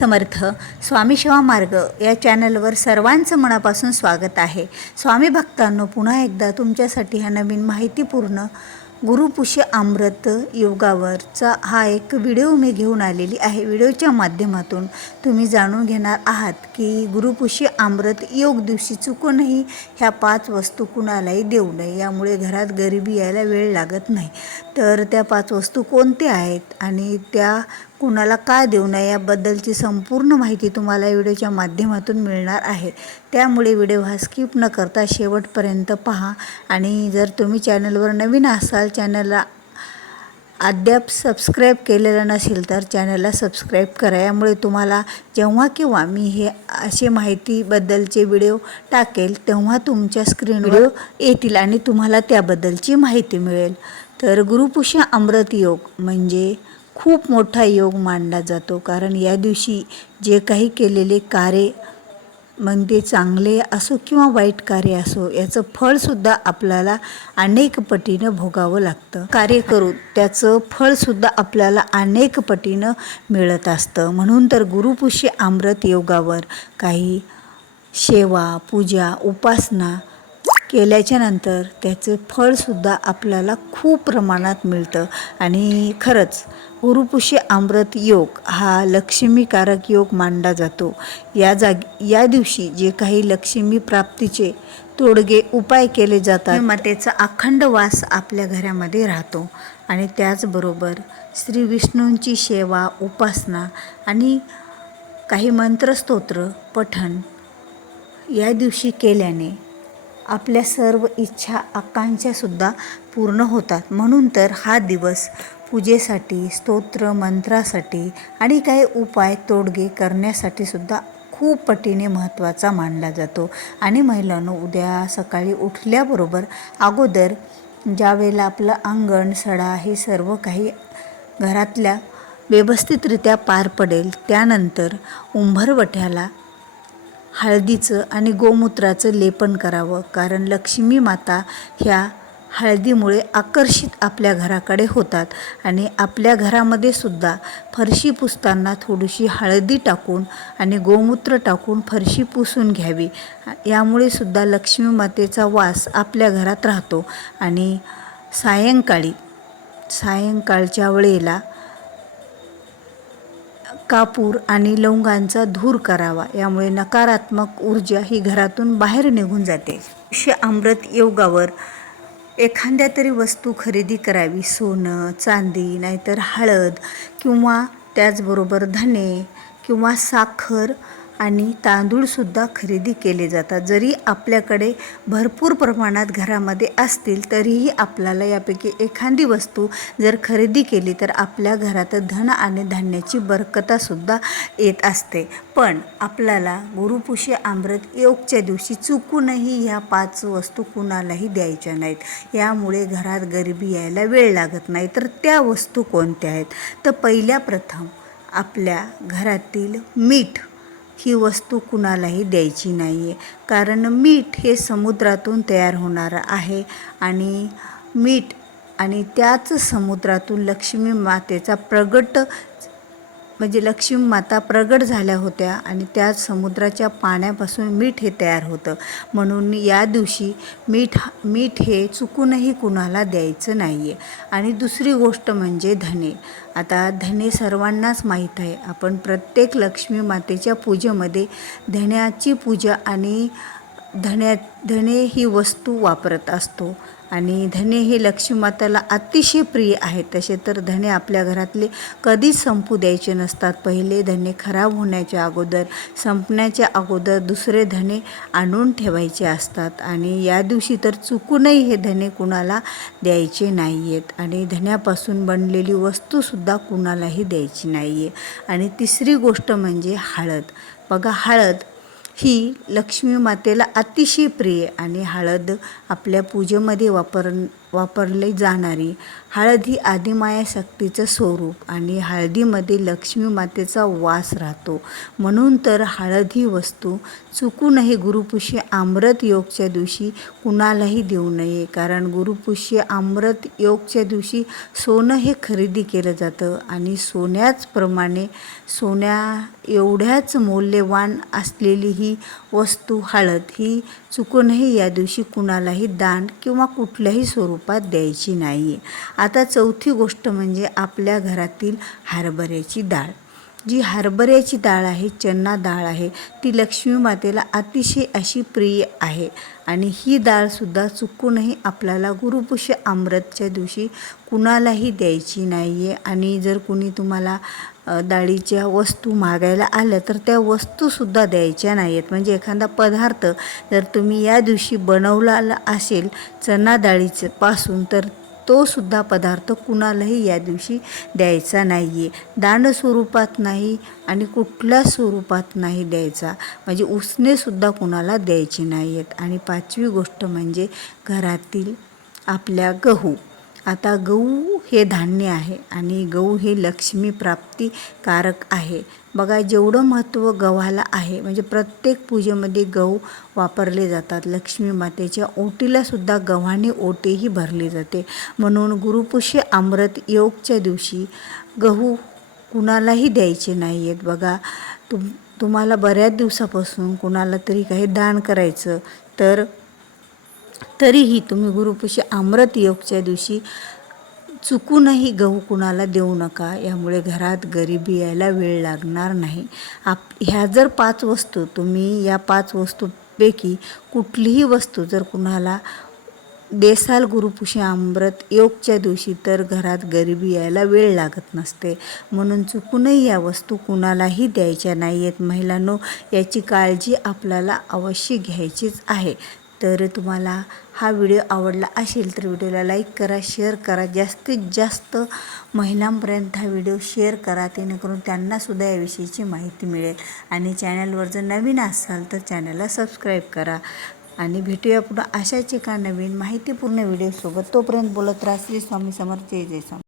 समर्थ स्वामी शिवा मार्ग या चॅनलवर सर्वांचं मनापासून स्वागत आहे. स्वामी भक्तांनो पुन्हा एकदा तुमच्यासाठी हा नवीन माहितीपूर्ण गुरुपुष्य अमृत योगावरचा हा एक व्हिडिओ मी घेऊन आलेली आहे. व्हिडिओच्या माध्यमातून तुम्ही जाणून घेणार आहात की गुरुपुष्य अमृत योग दिवशी चुकूनही ह्या पाच वस्तू कुणालाही देऊ नये. यामुळे घरात गरिबी यायला वेळ लागत नाही. तर त्या पाच वस्तू कोणत्या आहेत आणि त्या कुणाला काय देऊ नये याबद्दलची संपूर्ण माहिती तुम्हाला व्हिडिओच्या माध्यमातून मिळणार आहे. त्यामुळे व्हिडिओ हा स्किप न करता शेवटपर्यंत पहा. आणि जर तुम्ही चॅनलवर नवीन असाल चॅनलला अद्याप सबस्क्राईब केलेलं नसेल तर चॅनलला सबस्क्राईब करा. यामुळे तुम्हाला जेव्हा किंवा मी हे असे माहितीबद्दलचे व्हिडिओ टाकेल तेव्हा तुमच्या स्क्रीन व्हिडिओ येतील आणि तुम्हाला त्याबद्दलची माहिती मिळेल. तर गुरुपुष्य अमृत योग म्हणजे खूप मोठा योग मानला जातो. कारण या दिवशी जे काही केलेले कार्य मग ते चांगले असो किंवा वाईट कार्य असो याचं फळसुद्धा आपल्याला अनेक पटीनं भोगावं लागतं. कार्य करून त्याचं फळसुद्धा आपल्याला अनेक पटीनं मिळत असतं. म्हणून तर गुरुपुष्य आमृत योगावर काही सेवा पूजा उपासना केल्याच्यानंतर त्याचे त्याचं फळसुद्धा आपल्याला खूप प्रमाणात मिळतं. आणि खरंच गुरुपुष्य अमृत योग हा लक्ष्मीकारक योग मानला जातो. या जागी या दिवशी जे काही लक्ष्मी प्राप्तीचे तोडगे उपाय केले जातात मातेचा अखंड वास आपल्या घरामध्ये राहतो. आणि त्याचबरोबर श्री विष्णूंची सेवा उपासना आणि काही मंत्रस्तोत्र पठण या दिवशी केल्याने आपल्या सर्व इच्छा आकांक्षासुद्धा पूर्ण होतात. म्हणून तर हा दिवस पूजेसाठी स्तोत्र मंत्रासाठी आणि काही उपाय तोडगे करण्यासाठी सुद्धा खूप पटीने महत्त्वाचा मानला जातो. आणि महिलांनो उद्या सकाळी उठल्याबरोबर अगोदर ज्यावेळेला आपलं अंगण सडा हे सर्व काही घरातल्या व्यवस्थितरित्या पार पडेल त्यानंतर उंभरवठ्याला हळदीचं आणि गोमूत्राचं लेपन करावं. कारण लक्ष्मी माता ह्या हळदीमुळे आकर्षित आपल्या घराकडे होतात आणि आपल्या घरामध्ये सुद्धा फरशी पुसताना थोडीशी हळदी टाकून आणि गोमूत्र टाकून फरशी पुसून घ्यावी. यामुळे सुद्धा लक्ष्मी मातेचा वास आपल्या घरात राहतो. आणि सायंकाळी सायंकाळच्या वेळेला कापूर आणि लवंगांचा धूर करावा यामुळे नकारात्मक ऊर्जा ही घरातून बाहेर निघून जाते. शे अमृत योगावर एखाद्या तरी वस्तू खरेदी करावी सोनं चांदी नाहीतर हळद किंवा त्याचबरोबर धने किंवा साखर आणि तांदूळसुद्धा खरेदी केले जातात. जरी आपल्याकडे भरपूर प्रमाणात घरामध्ये असतील तरीही आपल्याला यापैकी एखादी वस्तू जर खरेदी केली तर आपल्या घरात धन आणि धान्याची बरकतासुद्धा येत असते. पण आपल्याला गुरुपुष्य आमृत योगच्या दिवशी चुकूनही ह्या पाच वस्तू कुणालाही द्यायच्या नाहीत. यामुळे घरात गरिबी यायला वेळ लागत नाही. तर त्या वस्तू कोणत्या आहेत? तर पहिल्या प्रथम आपल्या घरातील मीठ. ही वस्तू कुणालाही द्यायची नाही आहे कारण मीठ हे समुद्रातून तयार होणारं आहे आणि मीठ आणि त्याच समुद्रातून लक्ष्मी मातेचा प्रगट म्हणजे लक्ष्मी माता प्रगट झाल्या होत्या आणि त्या समुद्राच्या पाण्यापासून मीठ हे तयार होतं. म्हणून या दिवशी मीठ मीठ हे चुकूनही कुणाला द्यायचं नाही आहे आणि दुसरी गोष्ट म्हणजे धने. आता धने सर्वांनाच माहीत आहे. आपण प्रत्येक लक्ष्मी मातेच्या पूजेमध्ये धण्याची पूजा आणि धण्या धने ही वस्तू वापरत असतो. आणि धने हे लक्ष्मीमाताला अतिशय प्रिय आहेत तसे तर धने आपल्या घरातले कधीच संपू द्यायचे नसतात. पहिले धने खराब होण्याच्या अगोदर संपण्याच्या अगोदर दुसरे धने आणून ठेवायचे असतात. आणि या दिवशी तर चुकूनही हे धने कुणाला द्यायचे नाही आहेत आणि धण्यापासून बनलेली वस्तूसुद्धा कुणालाही द्यायची नाही आहे आणि तिसरी गोष्ट म्हणजे हळद. बघा हळद ही लक्ष्मी मातेला अतिशय प्रिय आणि हळद आपल्या पूजेमध्ये वापर वापरली जाणारी हळद ही आदिमाया शक्तीचं स्वरूप आणि हळदीमध्ये लक्ष्मी मातेचा वास राहतो. म्हणून तर हळद ही वस्तू चुकूनही गुरुपुष्य आमृत योगच्या दिवशी कुणालाही देऊ नये. कारण गुरुपुष्य आमृत योगच्या दिवशी सोनं हे खरेदी केलं जातं आणि सोन्याचप्रमाणे सोन्या एवढ्याच मौल्यवान असलेली ही वस्तू हळद ही चुकूनही या दिवशी कुणालाही दान किंवा कुठल्याही स्वरूपात द्यायची नाही आहे आता चौथी गोष्ट म्हणजे आपल्या घरातील हरभऱ्याची डाळ. जी हरभऱ्याची डाळ आहे चन्ना डाळ आहे ती लक्ष्मी मातेला अतिशय अशी प्रिय आहे. आणि ही डाळसुद्धा चुकूनही आपल्याला गुरुपुष्य अमृतच्या दिवशी कुणालाही द्यायची नाही आहे आणि जर कुणी तुम्हाला डाळीच्या वस्तू मागायला आल्या तर त्या वस्तूसुद्धा द्यायच्या नाही आहेत म्हणजे एखादा पदार्थ जर तुम्ही या दिवशी बनवला असेल चना डाळीचं पासून तर तो सुद्धा पदार्थ कुणालाही या दिवशी द्यायचा नाही आहे दांड स्वरूपात नाही आणि कुठल्या स्वरूपात नाही द्यायचा. म्हणजे उसनेसुद्धा कुणाला द्यायची नाही आहेत आणि पाचवी गोष्ट म्हणजे घरातील आपल्या गहू. आता गहू हे धान्य आहे आणि गहू हे लक्ष्मी प्राप्तिकारक आहे. बघा जेवढं महत्त्व गव्हाला आहे म्हणजे प्रत्येक पूजेमध्ये गहू वापरले जातात. लक्ष्मी मातेच्या ओटीलासुद्धा गव्हाने ओटीही भरली जाते. म्हणून गुरुपुष्य अमृत योगच्या दिवशी गहू कुणालाही द्यायचे नाही आहेत बघा तुम तुम्हाला बऱ्याच दिवसापासून कुणाला तरी काही दान करायचं तर तरीही तुम्ही गुरुपुशी अमृत योगच्या दिवशी चुकूनही गहू कुणाला देऊ नका यामुळे घरात गरिबी यायला वेळ लागणार नाही. आप ह्या जर पाच वस्तू तुम्ही या पाच वस्तूपैकी कुठलीही वस्तू जर कुणाला देसाल गुरुपुष्य अमृत योगच्या दिवशी तर घरात गरिबी यायला वेळ लागत नसते. म्हणून चुकूनही या वस्तू कुणालाही द्यायच्या नाही आहेत महिलांनो याची काळजी आपल्याला अवश्य घ्यायचीच आहे. तर तुम्हाला हा व्हिडिओ आवडला असेल तर व्हिडिओला लाईक करा शेअर करा. जास्तीत जास्त महिलांपर्यंत हा व्हिडिओ शेअर करा जेणेकरून त्यांनासुद्धा याविषयीची माहिती मिळेल. आणि चॅनलवर जर नवीन असाल तर चॅनलला सबस्क्राईब करा. आणि भेटूया पुढं अशाच एका नवीन माहितीपूर्ण व्हिडिओसोबत. तोपर्यंत बोलत राहा. श्री स्वामी समर्थ. जय जय स्वामी.